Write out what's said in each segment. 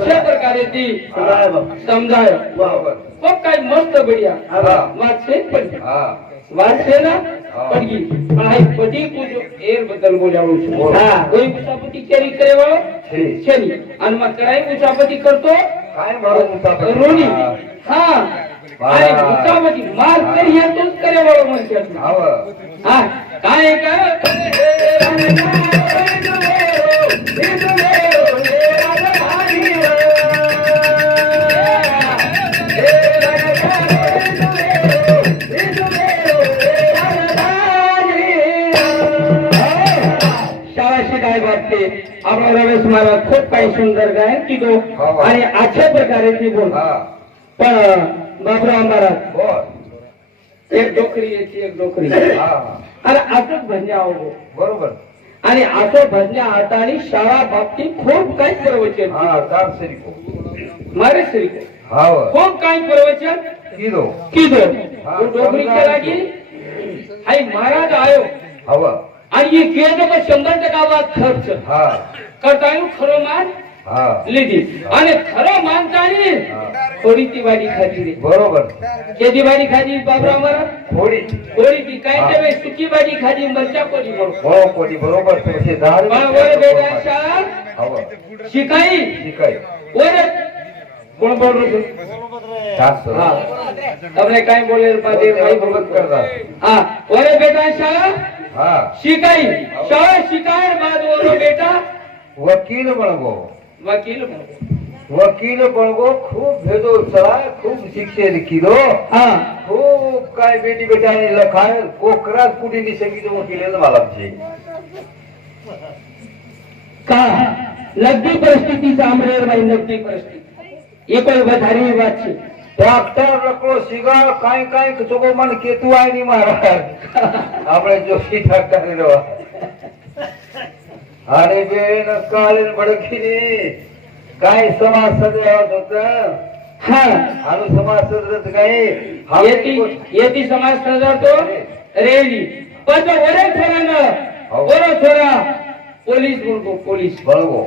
अशा प्रकारे ती समजाय मग काय मस्त बढिया वाचते पण वाचते ना पडगी पण आई पटी कुछ एरबद्दल बोलावं हा कोई करे शनी आणि मग काय मुसाफती करतो काय रोणी हा मार तर यातून करे वा म्हणते हा काय काय કાય કર शाळाशी काय वाटते आपला रमेश महाराज खूप काही सुंदर गायन कीधो आणि अशा प्रकारे ती बोल पण बाबराव महाराज एक डोकरी याची एक डोकरी आणि असंच भजन्या आवडो बरोबर आणि असं भजन्या हाताने शाळा बाबतीत खूप काही प्रवचन हा चार सरी मारे श्री हाव खूप काही प्रवचन किलो कीधो हा, डोकरीच्या लागी हाय महाराज आयो हवा आणि हे केलं का शंभर टक्का वाद खर्च हा करता येऊ खरं मान हा લીધી અને ખરો માનતાની થોડી તીવાડી ખાધી રે बरोबर કેદી વાડી ખાધી બાબરા અમારા थोडी થોડી તી કાઈ તે સુકી વાડી ખાધી મરચા કોની બોલ हो कोटी बरोबर तुमचे दहा પણ ઓરે બેટા શાળા हवा શીખાઈ ठीक आहे ઓરે કોણ બોલ રહ્યો ચારસો હા તમને કાઈ બોલે પાદે ભાઈ ભગત કરતા હા ઓરે બેટા શાળા शिकाई. शाळा शिकायण बाद बोलो बेटा वकील बनगो वकील बनगो वकील बळगो खूप भेदो चला खूप शिक्षण किलो खूप काय बेटी बेटाने लखाय कोकरात कुठे निसंगीत वकील मला का? लग्नी परिस्थिती चांबरेर बाई लग्नी परिस्थिती. एकोण बधारी वाचशी ડોક્ટર લકડો સિગાર કાંઈ કાંઈ ચોકો મન કેતુ આય ની મહારાજ આપણે જોશી ઠાકર રહેવા અરે બેન કાળે ભડકીને કાંઈ સમાજ સજાવત હોતા હા આનું સમાજ સજરત કાંઈ येती येती समाज सजावतो रेली पण तो वरे थोडा न हो. वरो थोडा पोलीस बोलतो पोलीस બળવો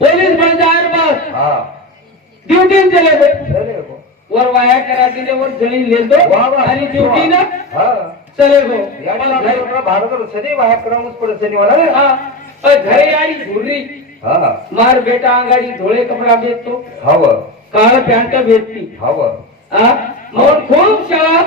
पोलीस म्हणजे आर बस હા ड्युटी चले गो ચલે ગો. वर वाया करायचे वर जळी लिहितो आणि ड्युटी ना चले हो. भारत वाया करावंच पडत शनिवार घरी आणि झुरी मार बेटा अंगाडी धोळे कपडा भेटतो हव. काळ पॅन्ट भेटती. हवं. म्हणून खूप शाळा.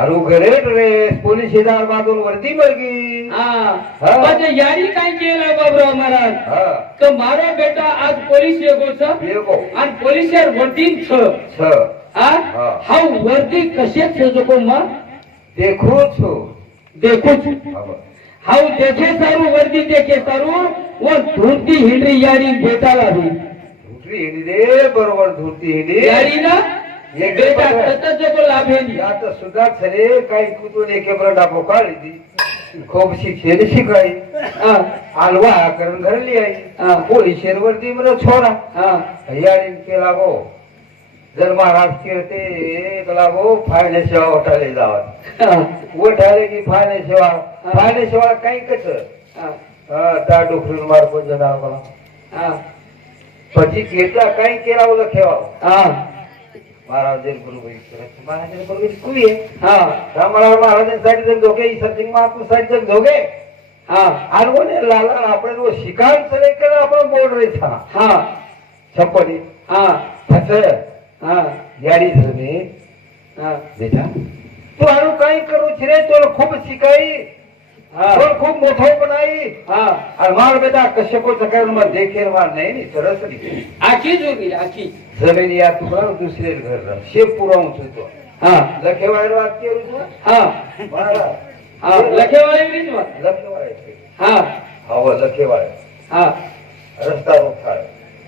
अरे घरे रे पोलीस शेजार बाजून वरती बरगी म्हणजे काय केलं बाबराव महाराज? तर मारा बेटा आज पोलीस येगोच. आणि पोलीस वरती छ. પોલીસ યાર વર્દી છ છ આ હા. હાઉ વર્દી કશે છે જોકો માં દેખું છું દેખું છું હવં. હાઉ દેખે સારું વર્દી દેખે સારું ઓ ધૂળતી હિંડરી યારી બેટા લાવી ધૂતરી હિંડી રે બરોબર ધૂતરી હિંડી યારી ના એક બેટા બરોબર. સતત જોકો લાભેલી या तर सुद्धा खरे काही कुतून एक एवढा डाबो काढली ती खूप शिक्षण शिकाई હા आलवा करून घरली आई हा. पोलीस वर्दी मला छोरा હા हरियाणी केला गो जर महाराज खेळते त्याला भाऊ फाळण्याशिवाय उठाले जावा. उठाले की फाळण्याशिवाय फाळण्याशिवाय काही कस? त्या डोकरून मारपून जाणार मला पती केला काही केला उलट ठेवा महाराज महाराजांसाठी जर दोघे सचिन महात्मासाठी जर दोघे हा. आणि लाला आपण जो शिकार सगळे आपण बोल रे हा. छप्पनी हा. फसर જો શિકાર કરે કરે આપણે બોલ રહી થા હા છપ્પડી હા થશે હા યારી થને હા બેટા તું આનું કઈ કરું છે રે તો ખૂબ શીખાઈ હા તો ખૂબ મોટો બનાવી હા અને માર બેટા કશ્યપો ચક્ર માં દેખે માર નહીં ની સરસ ની આખી જોગી આખી જમીન યા તું કરું દુસરે ઘર રહ. શેપ પુરાવું છું તો હા લખેવાળી વાત કરું છું હા મહારાજ હા લખેવાળી રીત વાત લખેવાળી છે હા હવે લખેવાળી હા રસ્તા રોકાય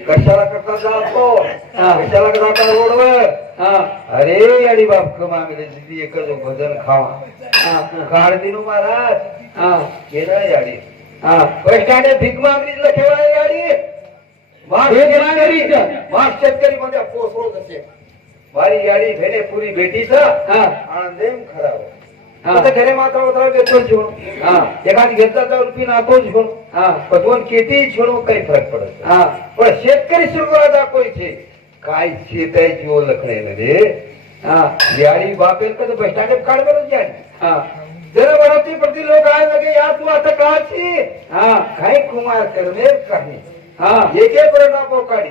कशाला कसा जातो? कशाला जाता रोडवर? अरे अडी बाप मागले दिली एकच भजन खावा. काळ दिनू महाराज. केला याडी. बस स्टँड भीक मागणी ठेवा याडी. शेतकरी मध्ये पोस असे भारी याडी भेणे पुरी भेटीचा आनंद खराब. खरे जाऊन काही फरक पडत पण शेतकरी सुरुवात दाखवायचे. काय शेताय जीव लखणे रे? याळी बापेल कधी बस स्टँड काढ बरं जाणी जरा बनवती पडती लोक आय लगे या तू आता काची कुमार करणे? काही हा. एक बरोबर काढी.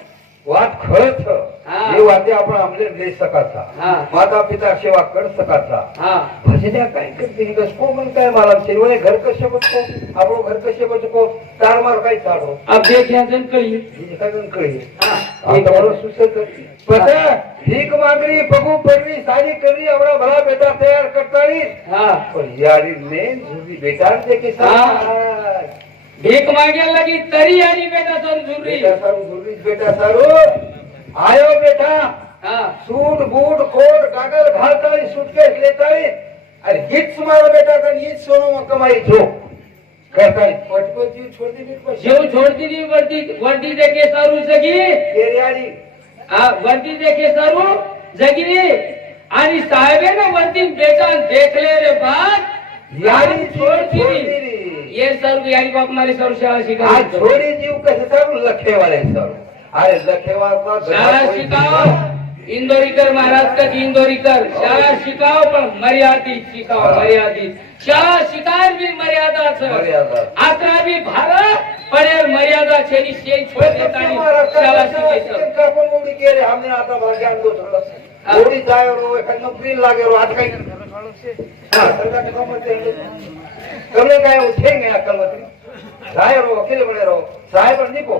वाद खरच हे. वाद्य आपण आमलेट ले सकाचा माता पिता सेवा कर सकाचा भजन्या काय करतील कसको मन काय मला शिरवणे घर कसे बसको आपण घर कसे बसको चार मार काय चालो? अब कळी. कळी? आता मला भीक मागरी बघू पडली सारी करी आवडा भरा बेटा तयार करता येईल पण यारी मेन झुरी बेटा एक मागेल लगी तरी आणि बेटा संझुरी बेटा संझुरी बेटा सारू आयो बेटा सूट बूट कोट कागल घालताळी सुटकेस लेताळी. अरे हीच मारो बेटा तर हीच सोनो कमाई जो करताळी. पटपट जीव छोड़ती दी पर जीव छोड़ती दी वर्दी वर्दी देखे सारू जगी. केरियाली आ वर्दी देखे सारू जगी. आणि साहेबे ना वर्दी बेटा देखले रे बात यारी छोड़ती दी ये सर यारी बाप मारी सर शाळा આ शिकायची छोडी जीव कसं सारू लखेवाले सारू अरे लखेवाचा शाळा शिकाव इंदोरीकर महाराज कधी इंदोरीकर शाळा शिकाव पण मर्यादित शिकाव हा. मर्यादित शाळा शिकार बी मर्यादाच मर्यादा. आता बी भारत पडेल मर्यादा छेनी शेण छोड देतानी शाळा भाग्यान हा. ಕಮಲೆಕಾಯಿ ಹೇಗೆ ಹಾಕಲ್ವತ್ರಿ ಸಾಯರು ವಕೀಲ ಬಳಿಯರು ಸಾಯಬರ ನೀವು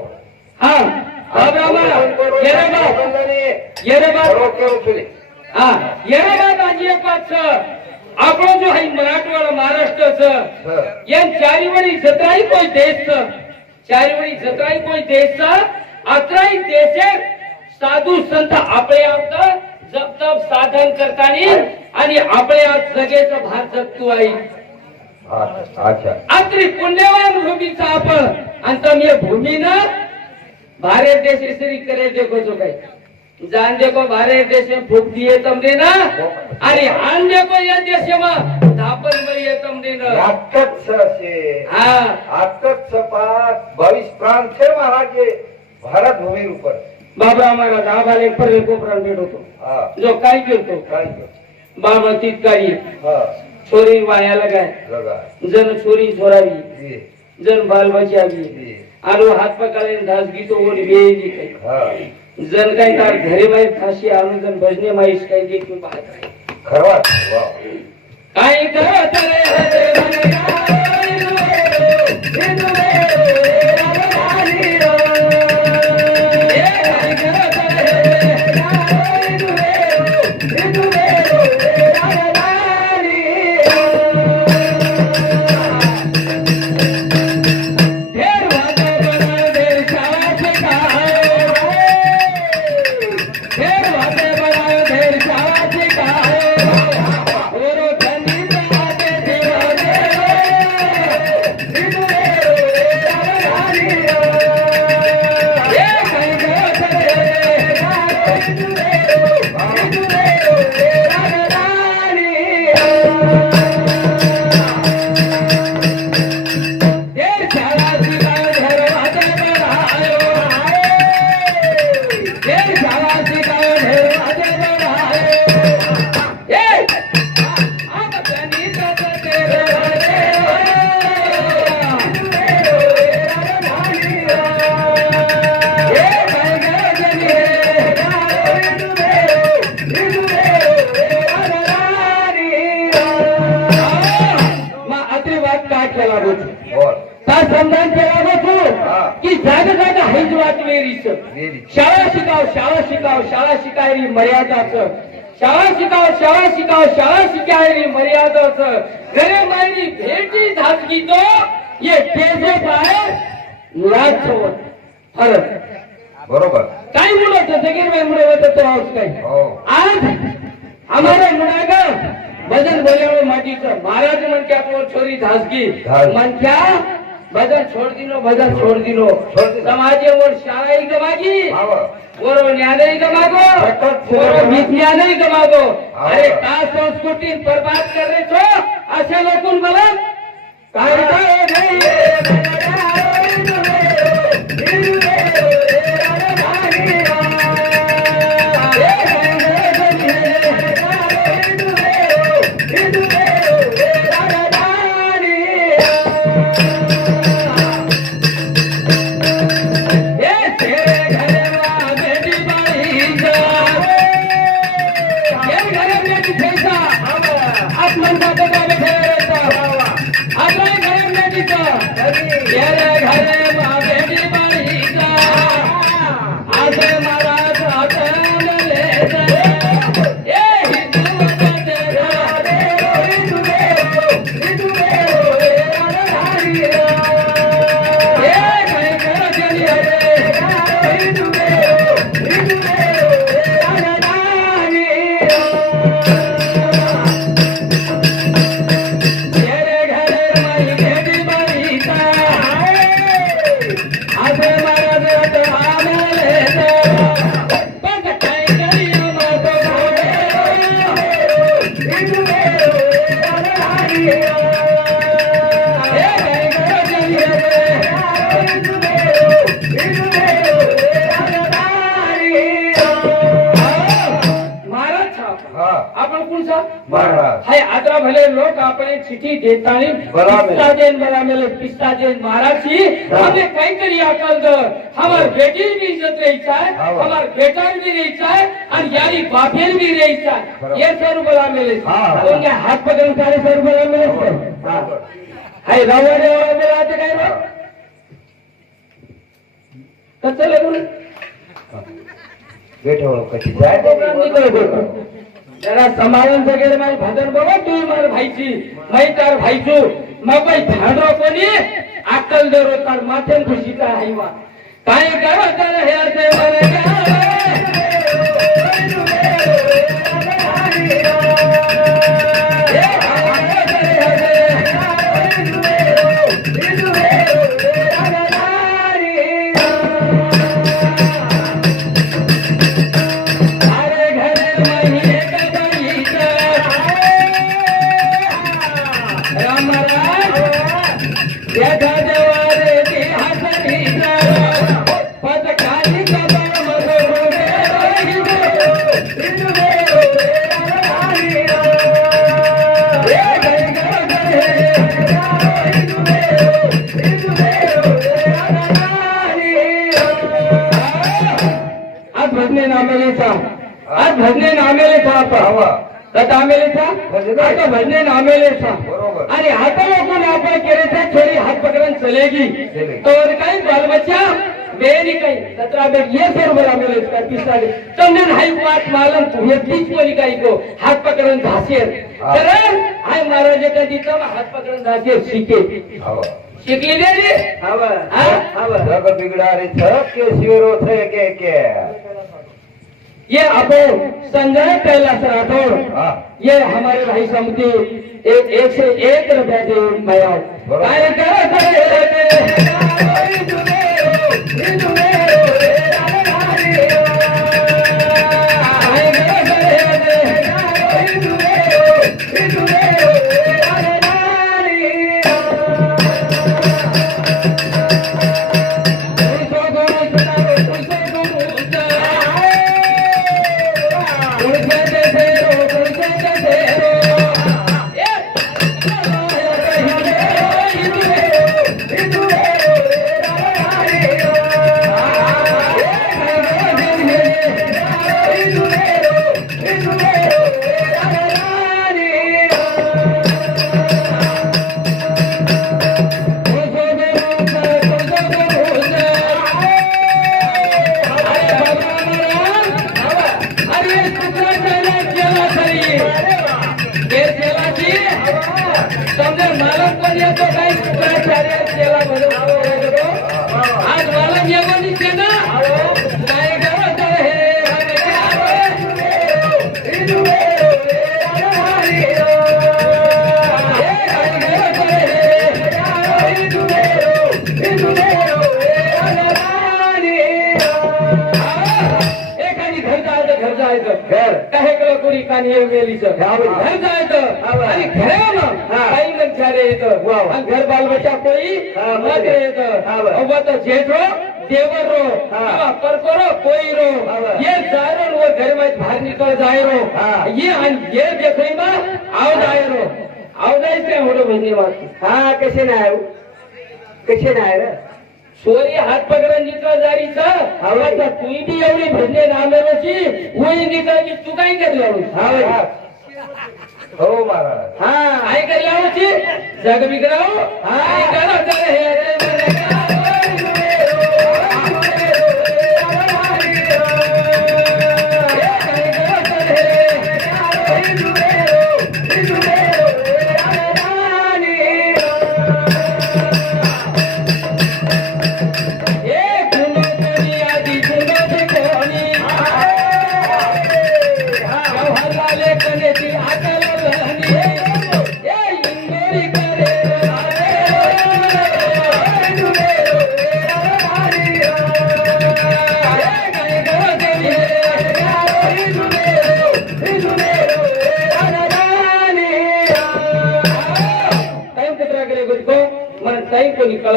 આપણો જો અહીં મરાઠવાડા મહારાષ્ટ્ર છે એમ ચારીવડી જતરાઈ કોઈ દેશ છે ચારીવડી જતરાઈ કોઈ દેશ છે અત્રાઈ દેશે સાધુ સંત આપણે આવતા જપ તપ સાધન કરતાની आणि आपल्या आज जगेचं भार जगतो आहे अच्छा अत्री पुण्यवान भूमीचा आपण आणि या भूमीनं भारत देश श्री करे देखो जो काही. जान देखो भारत देश फूक दिए तमने ना आणि आण देखो या देश दापन बळी तमने ना. आत्ताच असे हा. आत्ताच सपात बावीस प्राण छे महाराज भारत भूमी ऊपर. बाबा महाराज आम्हाला एक पर्यंत कोपरा भेट होतो जो काय करतो. काय करतो. बाबा तितकारी हा. छोरी माया लगाए जन छोरी छोरावी. जण बालबाची आगी आलो हात पकाले धास गीतो ओढ वेळी काही. जन काय का घरे बाहेर फाशी आलो जण भजने माहीस काही देखील पाहत नाही काय करत रे शाळा शिकाव शाळा शिकाव शाळा शिकायरी मर्यादाच. शाळा शिकाव शाळा शिकाव शाळा शिकायरी मर्यादाच. घरे मायनी भेटी धाजगी तो ये बाहेर बरोबर. काय मुलं जगीर में मुळे होतं तो हाऊस काय? हो. आज हमारे मुनागा भजन बोल्यावर माटीचं महाराज म्हणत्या तो छोरी धासगी. धास. म्हणत्या भजन छोड दिनो भजन छोड दिनो छोड दिनो. समाजेवर शाळाही गमागी आवा बरो ज्ञानही गमागो फक्त बरो विज्ञानही गमागो हा. अरे का संस्कृती बर्बाद कर पूजा हाय आता भले लोग आपने चिठी देतानी। बराबर। पिस्ता देन बड़ा मेले पिस्ता जैन महाराज। जी हाँ। हमें कई करी अकल दो। हमार बेटी भी इज्जत रही चाहे हमार बेटा भी रही चाहे और यारी बापेल भी रही चाहे। ये सरू बड़ा मेले। तो उनके हाथ पकड़ सारे सर बड़ा मेले। हाय रावा रे वाला मेला आते काय रो कच्चे लगून। बैठो कच्चे। जाए तो प्रेम निकल गए त्याला समाधान सगळे माझे भाजन बाबा तू मार भाईची मै तार भाईचो. मग बाई भांडरो कोणी? अक्कल देरो तार माथेन खुशी का हायवा. काय करो तर हे असे आमेलेचा आपण कट आमेलेचा? आता भजने आमेलेचा. म्हणजे आणि हाता लोकून आपण केलेचा छोरी हात पकडून चलेगी. तर काही बालबच्चा? बेरी. काही हात पकडून धासेल तर हाय महाराज का दिसला हात पकडून धासेल शिके शिकली बिगडा रे छक के शिरो थे के के ये अपन संजय कैलाश राठौर। हाँ। ये हमारे भाई समिति एक एक से एक रुपया दे मैं आओ घर बालबच्चा कोई मत येतं. अव्वा तो जेठो देवर रो परको रो कोई रो ये जायरो न वो घर में बाहर निकल जाए रो ये ये देखई मा आव जाए रो आव जायचे होडो बहिणी वाचू हा कसे नाही आयो? कसे नाही रे? सोरी हात पकडून निकल जारीचा हवा तुही बी एवढी भजने नामेवची होई निकाली तू काय करली हा. हो महाराज. हा. आहोत जग काय करा तर हे.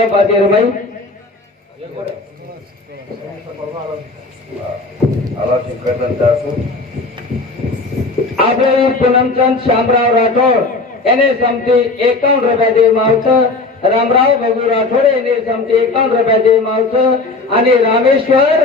రూపాయి పది ఇరవై આપણે રાઠોડ, એને સમથી એકાવન રૂપિયા દેવામાં આવશે. રામરાવ ભગુ રાઠોડ એને સમથી એકાવન રૂપિયા દેવામાં અને રામેશ્વર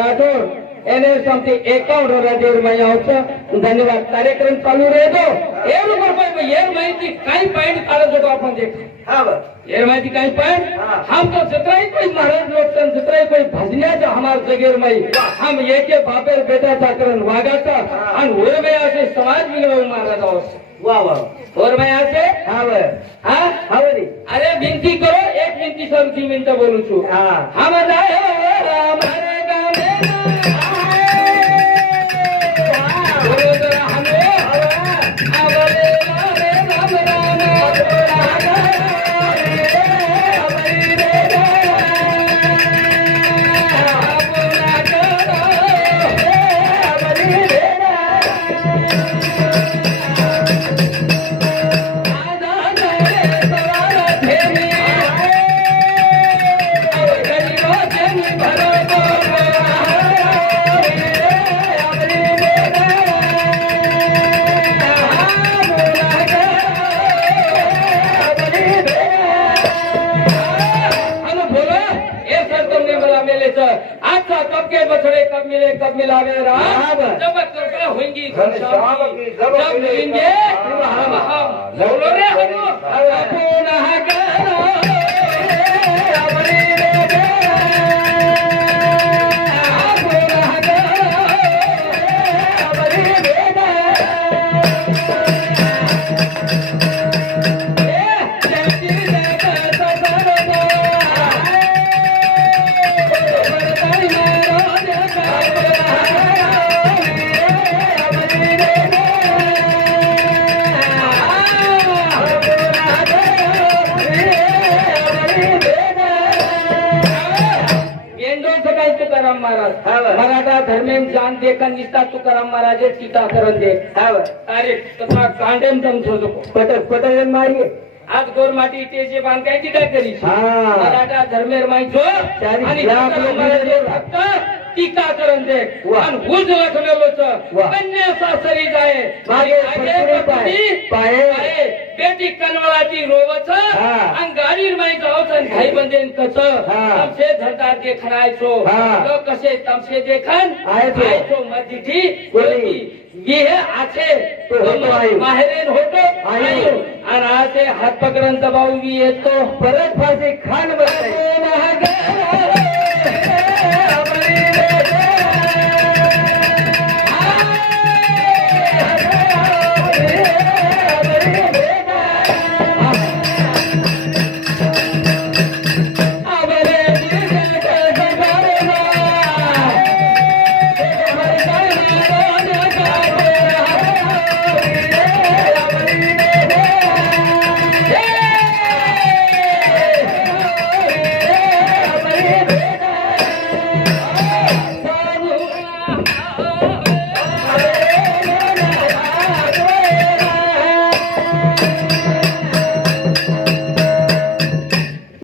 રાઠોડ એને સૌથી એકાવન હજાર રૂપિયા આવશે ધન્યવાદ કાર્યક્રમ ચાલુ રહેજો એર રૂપિયા એર માહિતી કઈ પાઈન્ટ કાળો જોટો આપણે દેખાય એર માહિતી કઈ પાઈન્ટ હમ તો જતરાય કોઈ મહારાજ લોકતન જતરાય કોઈ ભજન્યા છે હમાર જગેર મય હમ એકે બાપેર બેટા ચાકરન વાગા છે અને ઓર મે આશે સમાજ બિગડો મહારાજ આવશે વાહ વાહ ઓર મે આશે હા હા હવે અરે વિનંતી કરો એક વિનંતી સૌથી વિનંતી બોલું છું હા હમ રામ રામ निसता तुकाराम महाराजे टीका करण दे अरे तथा कांडेम तम छोजो पटक पटक मारिये. आज गोरमाटी तेजे बांध काय टीका करी हा. मराठा धर्मेर माहिती. आणि. फक्त टीका करण दे. आणि हुज लखलेलोच वा. कन्या सासरी जाय पाय. बेटी कनवळाची रोवच हा. आणि गाडीर माई जावच आणि घाई बंदेन कस हा. तमसे धरदार देखणायचो हा. तो कसे तमसे देखन आयचो. कोणी? ये आछे तो होतो आयु. माहेरेन होतो. आणि आते हात पकडून दबावी येतो परत फाशी खान महागरा